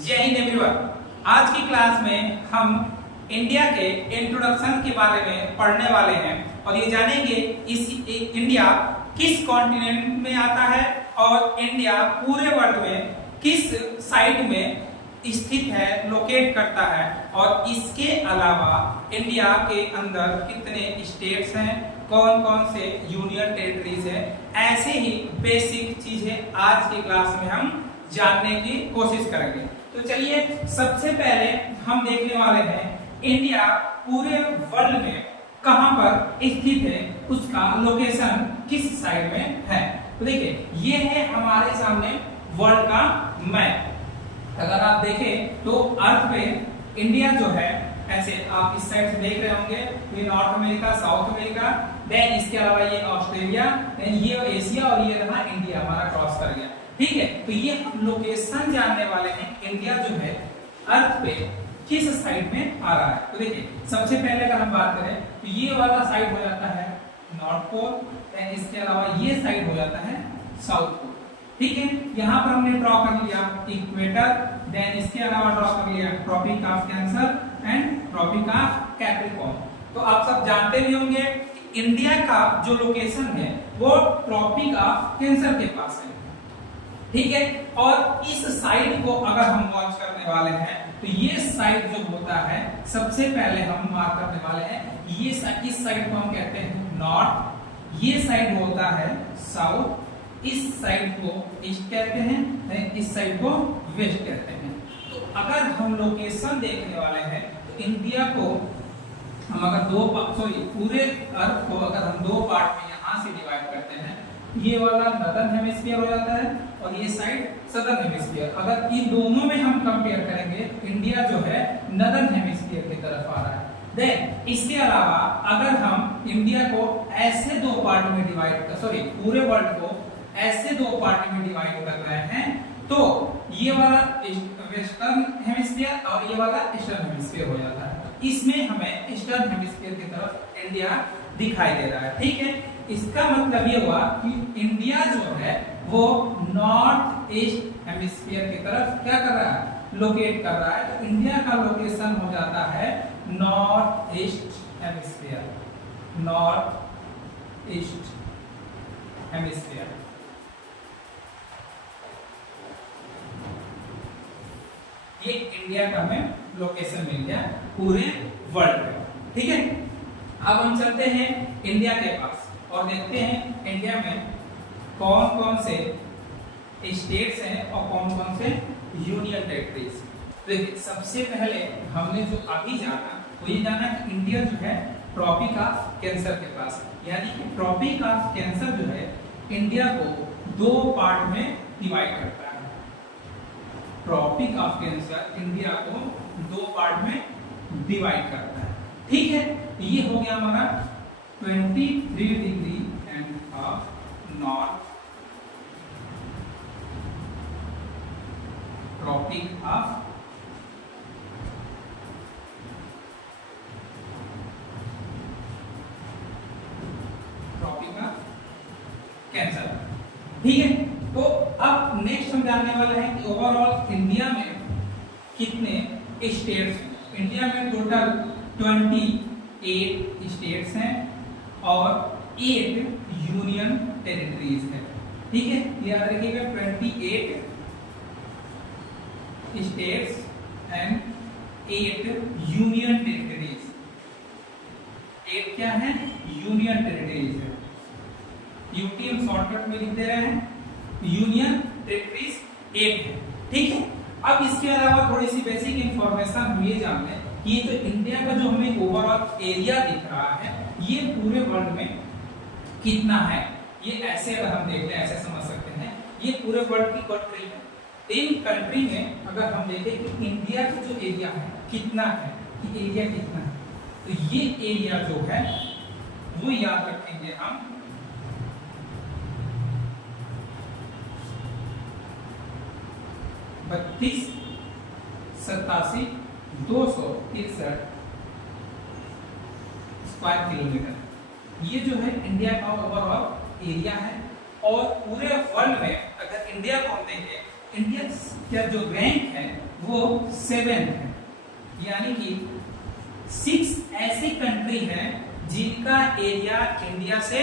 जय हिंद एवरीवन। आज की क्लास में हम इंडिया के इंट्रोडक्शन के बारे में पढ़ने वाले हैं और ये जानेंगे इंडिया किस कॉन्टिनेंट में आता है और इंडिया पूरे वर्ल्ड में किस साइड में स्थित है, लोकेट करता है, और इसके अलावा इंडिया के अंदर कितने स्टेट्स हैं, कौन कौन से यूनियन टेरिटरीज है। ऐसे ही बेसिक चीजें आज की क्लास में हम जानने की कोशिश करेंगे। तो चलिए सबसे पहले हम देखने वाले हैं इंडिया पूरे वर्ल्ड में कहां पर स्थित है, उसका लोकेशन किस साइड में है। तो देखिए ये है हमारे सामने वर्ल्ड का मैप। अगर आप देखें तो अर्थ पे इंडिया जो है, ऐसे आप इस साइड से देख रहे होंगे, ये North America, South America, then इसके अलावा ये ऑस्ट्रेलिया, देन ये एशिया और ये रहा इंडिया हमारा क्रॉस कर गया। ठीक है, तो ये हम लोकेशन जानने वाले हैं इंडिया जो है अर्थ पे किस साइड में आ रहा है। तो देखिए सबसे पहले अगर हम बात करें तो ये वाला साइड हो जाता है नॉर्थ पोल, देन इसके अलावा ये साइड हो जाता है साउथ पोल। ठीक है, यहाँ पर हमने ड्रॉ कर लिया इक्वेटर, देन इसके अलावा ड्रॉ कर लिया tropic of Cancer and tropic of Capricorn. तो आप सब जानते भी होंगे कि इंडिया का जो लोकेशन है वो ट्रॉपिक ऑफ कैंसर के पास है। ठीक है, और इस साइड को अगर हम वॉच करने वाले हैं तो ये साइड जो होता है सबसे पहले हम मार्क करने वाले हैं, ये इस साइड को हम कहते हैं नॉर्थ, ये साइड होता है साउथ, इस साइड को ईस्ट कहते हैं, इस साइड को वेस्ट कहते हैं। तो अगर हम लोकेशन देखने वाले हैं तो इंडिया को हम अगर पूरे अर्थ को अगर हम दो पार्ट में यहां से डिवाइड करते हैं, ये वाला नॉर्दर्न हेमिस्फीयर हो जाता है और ये साइड सदर्न हेमिस्फीयर। अगर इन दोनों में हम कंपेयर करेंगे, इंडिया जो है नॉर्दर्न हेमिस्फीयर की तरफ आ रहा है। देन इसके अलावा अगर हम इंडिया को ऐसे दो पार्ट में पूरे वर्ल्ड को ऐसे दो पार्ट में डिवाइड कर रहे हैं, तो ये वाला वेस्टर्न हेमिस्फीयर और ये वाला ईस्टर्न हेमिस्फीयर हो जाता है। इसमें हमें ईस्टर्न हेमिस्फीयर की तरफ इंडिया दिखाई दे रहा है। ठीक है, इसका मतलब ये हुआ कि इंडिया जो है वो नॉर्थ ईस्ट हेमिस्फीयर की तरफ क्या कर रहा है, लोकेट कर रहा है। तो इंडिया का लोकेशन हो जाता है north east hemisphere, north east hemisphere. ये इंडिया का हमें लोकेशन मिल गया पूरे वर्ल्ड में। ठीक है, अब हम चलते हैं इंडिया के पास और देखते हैं इंडिया में कौन कौन से स्टेट्स हैं और कौन कौन से यूनियन टेरिटरीज। देखिए सबसे पहले हमने जो अभी जाना वो ये जाना कि इंडिया जो है ट्रॉपिक ऑफ कैंसर के पास, यानी कि ट्रॉपिक ऑफ कैंसर जो है इंडिया को दो पार्ट में डिवाइड करता है। ट्रॉपिक ऑफ कैंसर इंडिया को दो पार्ट में डिवाइड करता है। ठीक है, ये हो गया हमारा 23 degree and half north, tropic of Cancer. ठीक है, तो अब नेक्स्ट हम जानने वाले हैं कि ओवरऑल इंडिया में कितने स्टेट्स हैं। इंडिया में टोटल 28 स्टेट्स हैं और 8 यूनियन टेरिटरीज हैं। ठीक है, याद रखिएगा 28 स्टेट्स एंड 8 यूनियन टेरिटरीज। 8 क्या है, यूनियन टेरिटरीज है। यूटी हम शॉर्टकट में लिख दे रहे हैं, यूनियन टेरिटरीज 8 है। ठीक है, अब इसके अलावा थोड़ी सी बेसिक इंफॉर्मेशन हम ये जान लें कि ये जो इंडिया का जो हमें ओवरऑल एरिया दिख रहा है ये पूरे वर्ल्ड में कितना है। ये ऐसे अगर हम देख लें, ऐसे समझ सकते हैं, ये पूरे वर्ल्ड की कंट्री है। इन कंट्री में अगर हम देखें कि इंडिया का जो एरिया है कितना है, कि एरिया कितना है, तो ये एरिया जो है वो याद रखेंगे हम 32,87,261 स्क्वायर किलोमीटर। ये जो है इंडिया का ओवरऑल एरिया है। और पूरे वर्ल्ड में अगर इंडिया को हम देखें इंडिया का जो रैंक है वो 7 है, यानी कि 6 ऐसी कंट्री हैं जिनका एरिया इंडिया से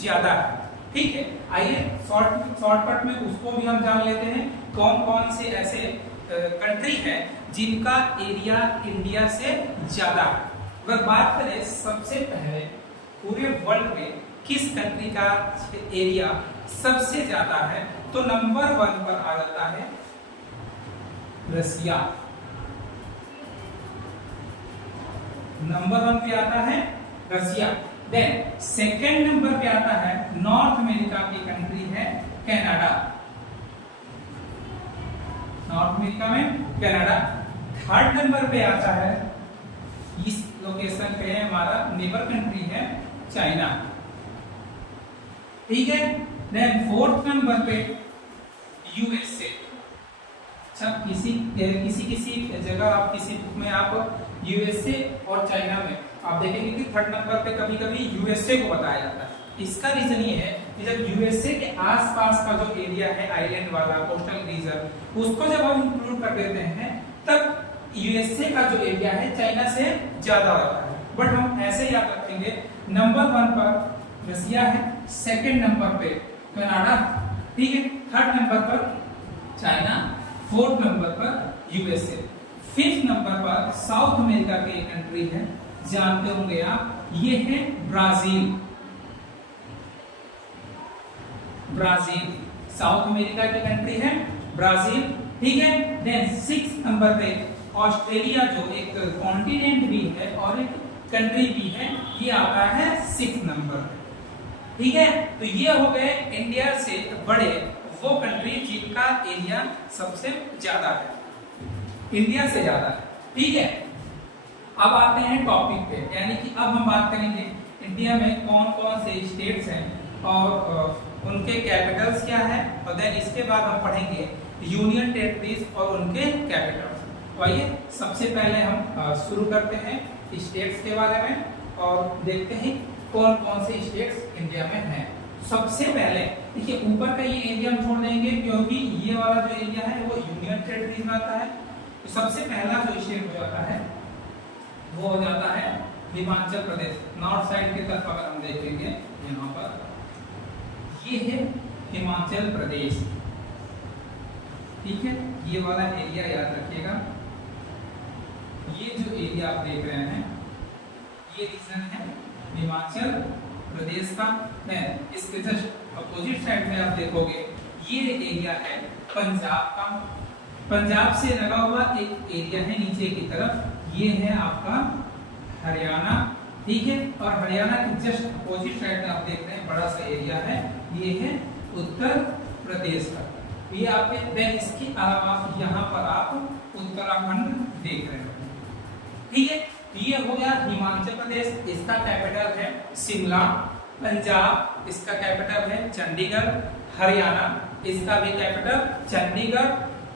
ज्यादा है। ठीक है, आइए शॉर्टकट में उसको भी हम जान लेते हैं, कौन कौन से ऐसे कंट्री हैं जिनका एरिया इंडिया से ज्यादा है। अगर बात करें सबसे पहले पूरे वर्ल्ड में किस कंट्री का एरिया सबसे ज्यादा है, तो नंबर 1 पर आ जाता है रसिया। नंबर 1 पे आता है रसिया। देन सेकेंड नंबर पे आता है नॉर्थ अमेरिका की कंट्री है कनाडा। नॉर्थ अमेरिका में कनाडा। थर्ड नंबर पे आता है, इस लोकेशन पे है हमारा नेबर कंट्री है चाइना। ठीक है, देन फोर्थ नंबर पे यूएसए। अच्छा, किसी जगह आप किसी बुक में आप यूएसए और चाइना में आप देखेंगे कि थर्ड नंबर पे कभी कभी यूएसए को बताया जाता है। इसका रीजन ये है कि जब यूएसए के आसपास का जो एरिया है आइलैंड वाला कोस्टल रीजन, उसको जब हम इंक्लूड कर देते हैं तब यूएसए का जो एरिया है चाइना से ज्यादा होता है। बट हम ऐसे याद रखेंगे, नंबर 1 पर रसिया है, सेकंड नंबर पे कनाडा, ठीक है, थर्ड नंबर पर चाइना, फोर्थ नंबर पर यूएसए, फिफ्थ नंबर पर साउथ अमेरिका की एक कंट्री है, जानते होंगे आप, ये है ब्राजील। ब्राजील साउथ अमेरिका की कंट्री है ब्राजील। ठीक है, देन 6 नंबर पे ऑस्ट्रेलिया, जो एक कॉन्टिनेंट भी है और एक कंट्री भी है, ये आता है 6 नंबर। ठीक है, तो ये हो गए इंडिया से बड़े वो कंट्री जिनका एरिया सबसे ज्यादा है, इंडिया से ज्यादा है। ठीक है, अब आते हैं टॉपिक पे, यानी कि अब हम बात करेंगे इंडिया में कौन कौन से स्टेट्स हैं और उनके कैपिटल्स क्या है, और देन इसके बाद हम पढ़ेंगे यूनियन टेरिटरीज और उनके कैपिटल्स। तो आइए सबसे पहले हम शुरू करते हैं स्टेट्स के बारे में और देखते हैं कौन कौन से स्टेट्स इंडिया में हैं। सबसे पहले देखिए, ऊपर का ये एरिया हम छोड़ देंगे क्योंकि ये वाला जो एरिया है वो यूनियन टेरिटरीज में आता है। तो सबसे पहला जो स्टेट हो जाता है वो हो जाता है हिमाचल प्रदेश। नॉर्थ साइड की तरफ अगर हम देखेंगे, यहाँ पर ये है हिमाचल प्रदेश। ठीक है, ये वाला एरिया याद रखिएगा। ये जो एरिया आप देख रहे हैं, ये रीजन है हिमाचल प्रदेश का। इसके जस्ट अपोजिट साइड में आप देखोगे, ये एरिया है पंजाब का। पंजाब से लगा हुआ एक एरिया है नीचे की तरफ, ये है आपका हरियाणा। ठीक है, और हरियाणा के जस्ट अपोजिट साइड में आप देख रहे हैं बड़ा सा एरिया है, ये है उत्तर प्रदेश का। ये आपके, देन इसके अलावा यहाँ पर आप उत्तराखंड देख रहे हैं। ठीक है, ये हो गया हिमाचल प्रदेश, इसका कैपिटल है शिमला। पंजाब, इसका कैपिटल है चंडीगढ़। हरियाणा, इसका भी कैपिटल चंडीगढ़।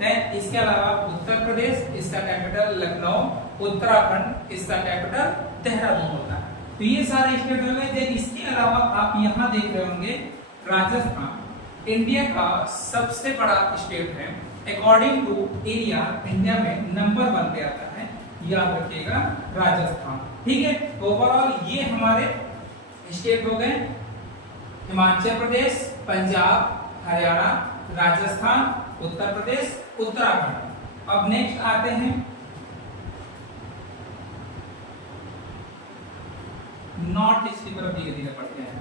देन इसके अलावा उत्तर प्रदेश, इसका कैपिटल लखनऊ। उत्तराखंड, इसका कैपिटल देहरादून होता है। तो ये सारे स्टेट हो गए। देन इसके अलावा आप यहाँ देख रहे होंगे राजस्थान इंडिया का सबसे बड़ा स्टेट है। अकॉर्डिंग टू एरिया इंडिया में नंबर 1 पे आता है, याद रखिएगा राजस्थान। ठीक है, ओवरऑल ये हमारे स्टेट हो गए हिमाचल प्रदेश, पंजाब, हरियाणा, राजस्थान, उत्तर प्रदेश, उत्तराखंड। अब नेक्स्ट आते हैं नॉर्थ ईस्ट की तरफ, धीरे धीरे बढ़ते हैं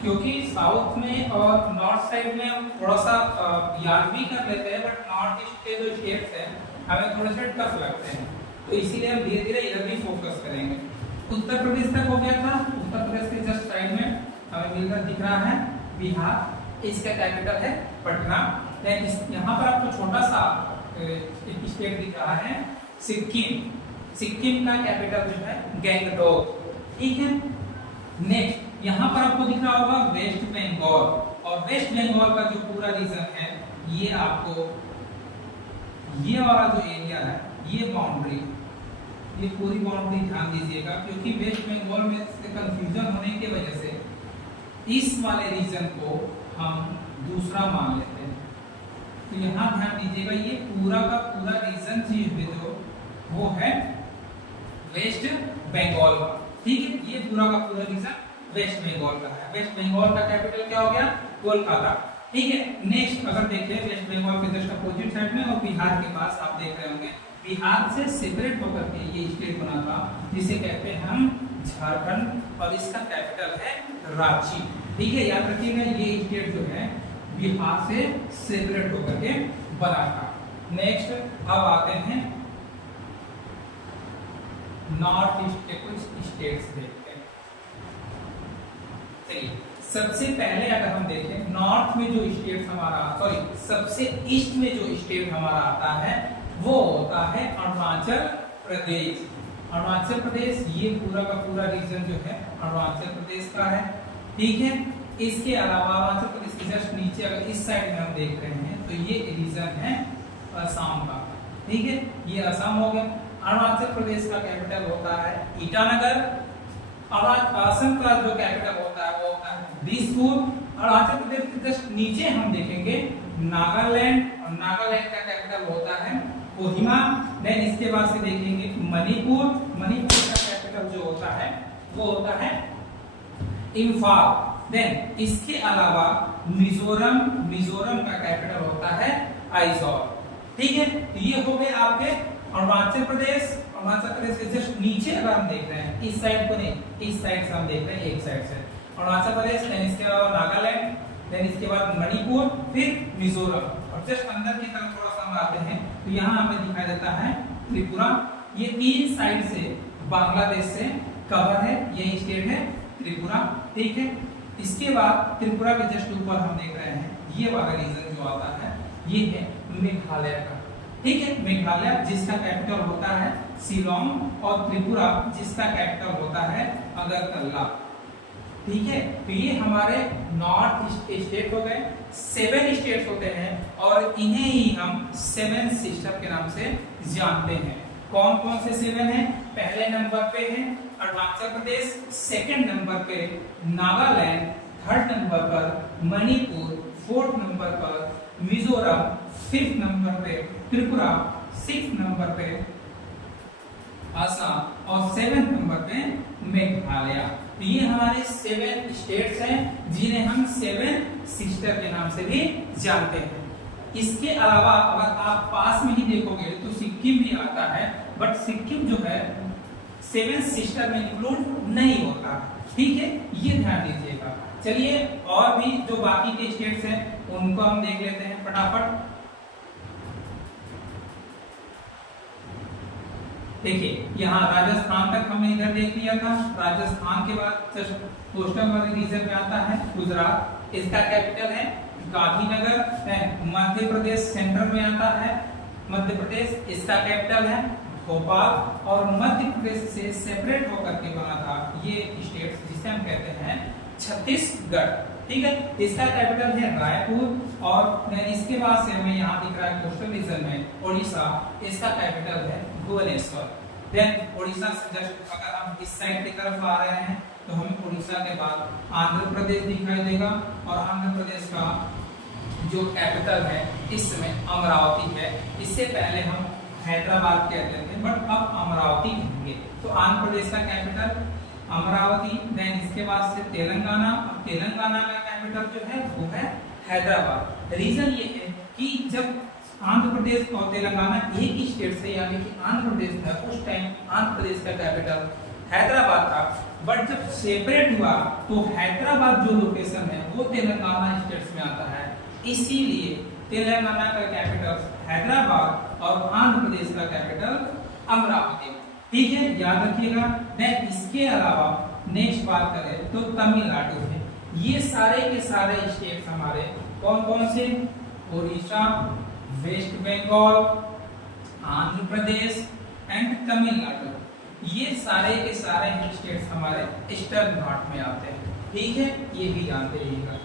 क्योंकि साउथ में और नॉर्थ साइड में हम थोड़ा सा याद भी कर लेते हैं, बट नॉर्थ ईस्ट के जो स्टेट्स हैं हमें थोड़े से टफ लगते हैं, तो इसीलिए हम धीरे धीरे इधर भी फोकस करेंगे। उत्तर प्रदेश तक हो गया था। उत्तर प्रदेश के जस्ट साइड में हमें मिलकर दिख रहा है बिहार, इसका कैपिटल है पटना। यहाँ पर आपको छोटा सा एक स्टेट दिख रहा है सिक्किम। सिक्किम का कैपिटल जो है गैंगटॉक। ठीक है, नेक्स्ट यहाँ पर आपको दिख रहा होगा वेस्ट बंगाल, और वेस्ट बंगाल का जो पूरा रीजन है, ये आपको ये वाला जो एरिया है, ये बाउंड्री, ये पूरी बाउंड्री ध्यान दीजिएगा, क्योंकि वेस्ट बंगाल में से कंफ्यूजन होने की वजह से इस वाले रीजन को हम दूसरा मान लेते हैं। तो यहाँ ध्यान दीजिएगा, ये पूरा का पूरा रीजन जो वो है वेस्ट बंगाल का, ठीक है। ये पूरा का पूरा रीजन वेस्ट बंगाल का है। वेस्ट बंगाल का कैपिटल क्या हो गया? कोलकाता, ठीक है। नेक्स्ट अगर देखें वेस्ट बंगाल के जस्ट अपोजिट साइड में और बिहार के पास आप देख रहे होंगे, बिहार से सेपरेट होकर के ये स्टेट बना था जिसे कहते हैं हम झारखंड, और इसका कैपिटल है रांची, ठीक है। याद रखिएगा ये स्टेट जो है बिहार से सेपरेट होकर के बना था। नेक्स्ट अब आते हैं नॉर्थ ईस्ट के कुछ स्टेट्स देखते हैं। चलिए सबसे पहले अगर हम देखें नॉर्थ में जो स्टेट हमारा, सॉरी सबसे ईस्ट में जो स्टेट हमारा आता है वो होता है अरुणाचल प्रदेश। अरुणाचल प्रदेश ये पूरा का पूरा रीजन जो है अरुणाचल प्रदेश का है, ठीक है। इसके अलावा अरुणाचल प्रदेश के जस्ट नीचे अगर इस साइड में हम देख रहे हैं तो ये रीजन है असम का, ठीक है। ये असम हो गया। अरुणाचल प्रदेश का कैपिटल होता है ईटानगर। असम का जो कैपिटल होता है वो होता है दिसपुर। अरुणाचल प्रदेश के जस्ट नीचे हम देखेंगे नागालैंड, और नागालैंड का कैपिटल होता है कोहिमा। देन इसके बाद से देखेंगे मणिपुर। मणिपुर का कैपिटल जो होता है वो होता है इम्फाल। देन इसके अलावा मिजोरम, मिजोरम का कैपिटल होता है आइजॉल, ठीक है। तो ये हो गए आपके अरुणाचल प्रदेश। अरुणाचल प्रदेश के जस्ट नीचे अगर हम देख रहे हैं इस साइड को नहीं, इस साइड से हम देख रहे हैं, एक साइड से अरुणाचल प्रदेश, देन इसके अलावा नागालैंड, देन इसके बाद मणिपुर, फिर मिजोरम, और जस्ट अंदर की तरफ थोड़ा सा हम आते हैं तो यहाँ हमें दिखाई देता है त्रिपुरा। ये तीन साइड से बांग्लादेश से कवर है, यही स्टेट है त्रिपुरा, ठीक है। इसके बाद त्रिपुरा के जस्ट ऊपर हम देख रहे हैं ये वाला रीजन जो आता है ये है मेघालय का, ठीक है। मेघालय जिसका कैपिटल होता है शिलोंग, और त्रिपुरा जिसका कैपिटल होता है अगरतला, ठीक है। तो ये हमारे नॉर्थ ईस्ट स्टेट हो गए। 7 स्टेट्स होते हैं और इन्हें ही हम 7 सिस्टर के नाम से जानते हैं। कौन कौन से 7 हैं? पहले नंबर पे है अरुणाचल प्रदेश, सेकंड नंबर पे नागालैंड, थर्ड नंबर पर मणिपुर, फोर्थ नंबर पर मिजोरम, फिफ्थ नंबर पे त्रिपुरा, सिक्स्थ नंबर पे असम, और 7th नंबर पे मेघालय। तो ये हमारे 7 स्टेट्स हैं जिन्हें हम 7 सिस्टर के नाम से भी जानते हैं। इसके अलावा अगर आप पास में ही देखोगे तो सिक्किम भी आता है, बट सिक्किम जो है 7 सिस्टर में इंक्लूड नहीं होता, ठीक है। ये ध्यान दीजिएगा। चलिए और भी जो बाकी के स्टेट्स हैं उनको हम देख लेते हैं फटाफट। देखिए यहाँ राजस्थान तक हमने इधर देख लिया था। राजस्थान के बाद कोस्टल वाले रीजन में आता है गुजरात, इसका कैपिटल है गांधीनगर। मध्य प्रदेश सेंटर में आता है मध्य प्रदेश, इसका कैपिटल है भोपाल, और मध्य प्रदेश से सेपरेट होकर के बना था ये स्टेट जिसे हम कहते हैं छत्तीसगढ़, ठीक है। इसका कैपिटल है रायपुर, और इसके बाद से हमें यहाँ दिख रहा है कोस्टल रीजन में उड़ीसा, इसका कैपिटल है भुवनेश्वर। देन उड़ीसा से जस्ट अगर हम इस साइड की तरफ आ रहे हैं तो हमें उड़ीसा के बाद आंध्र प्रदेश दिखाई देगा, और आंध्र प्रदेश का जो कैपिटल है इस समय अमरावती है। इससे पहले हम हैदराबाद कहते थे बट अब अमरावती कहेंगे। तो आंध्र प्रदेश का कैपिटल अमरावती, देन इसके बाद से तेलंगाना, और तेलंगाना का कैपिटल जो है वो है हैदराबाद। रीजन ये है कि जब आंध्र प्रदेश और तेलंगाना एक ही स्टेट से यानी कि आंध्र प्रदेश था, उस टाइम आंध्र प्रदेश का कैपिटल हैदराबाद था, बट जब सेपरेट हुआ तो हैदराबाद जो लोकेशन है वो तेलंगाना स्टेट्स में आता है, इसीलिए तेलंगाना का कैपिटल हैदराबाद और आंध्र प्रदेश का कैपिटल अमरावती, ठीक है, याद रखिएगा। देन इसके अलावा नेक्स्ट बात करें तो तमिलनाडु है। ये सारे के सारे स्टेट्स हमारे कौन कौन से? Orissa, West Bengal, Andhra Pradesh and Tamil Nadu. ये सारे के सारे स्टेट्स हमारे ईस्टर्न घाट में आते हैं, ठीक है, ये भी जानते रहिएगा।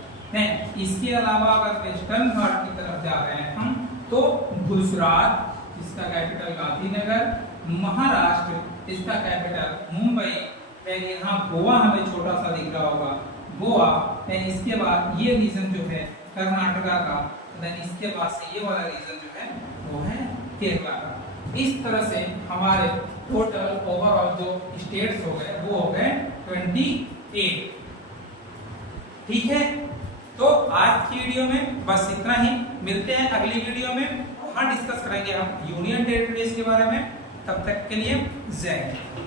इसके अलावा अगर वेस्टर्न घाट की तरफ जा रहे हैं हम तो गुजरात, इसका कैपिटल गांधीनगर, महाराष्ट्र, इसका कैपिटल मुंबई, फिर यहाँ गोवा हमें छोटा सा दिख रहा होगा गोवा, इसके बाद ये रीजन जो है कर्नाटका का, देन इसके बाद से ये वाला रीजन जो है वो है केरला का। इस तरह से हमारे टोटल ओवरऑल जो स्टेट्स हो गए वो हो गए 28। ठीक है, तो आज की वीडियो में बस इतना ही। मिलते हैं अगली वीडियो में, वहां डिस्कस करेंगे हम यूनियन टेरिटरीज के बारे में। तब तक के लिए जय हिंद।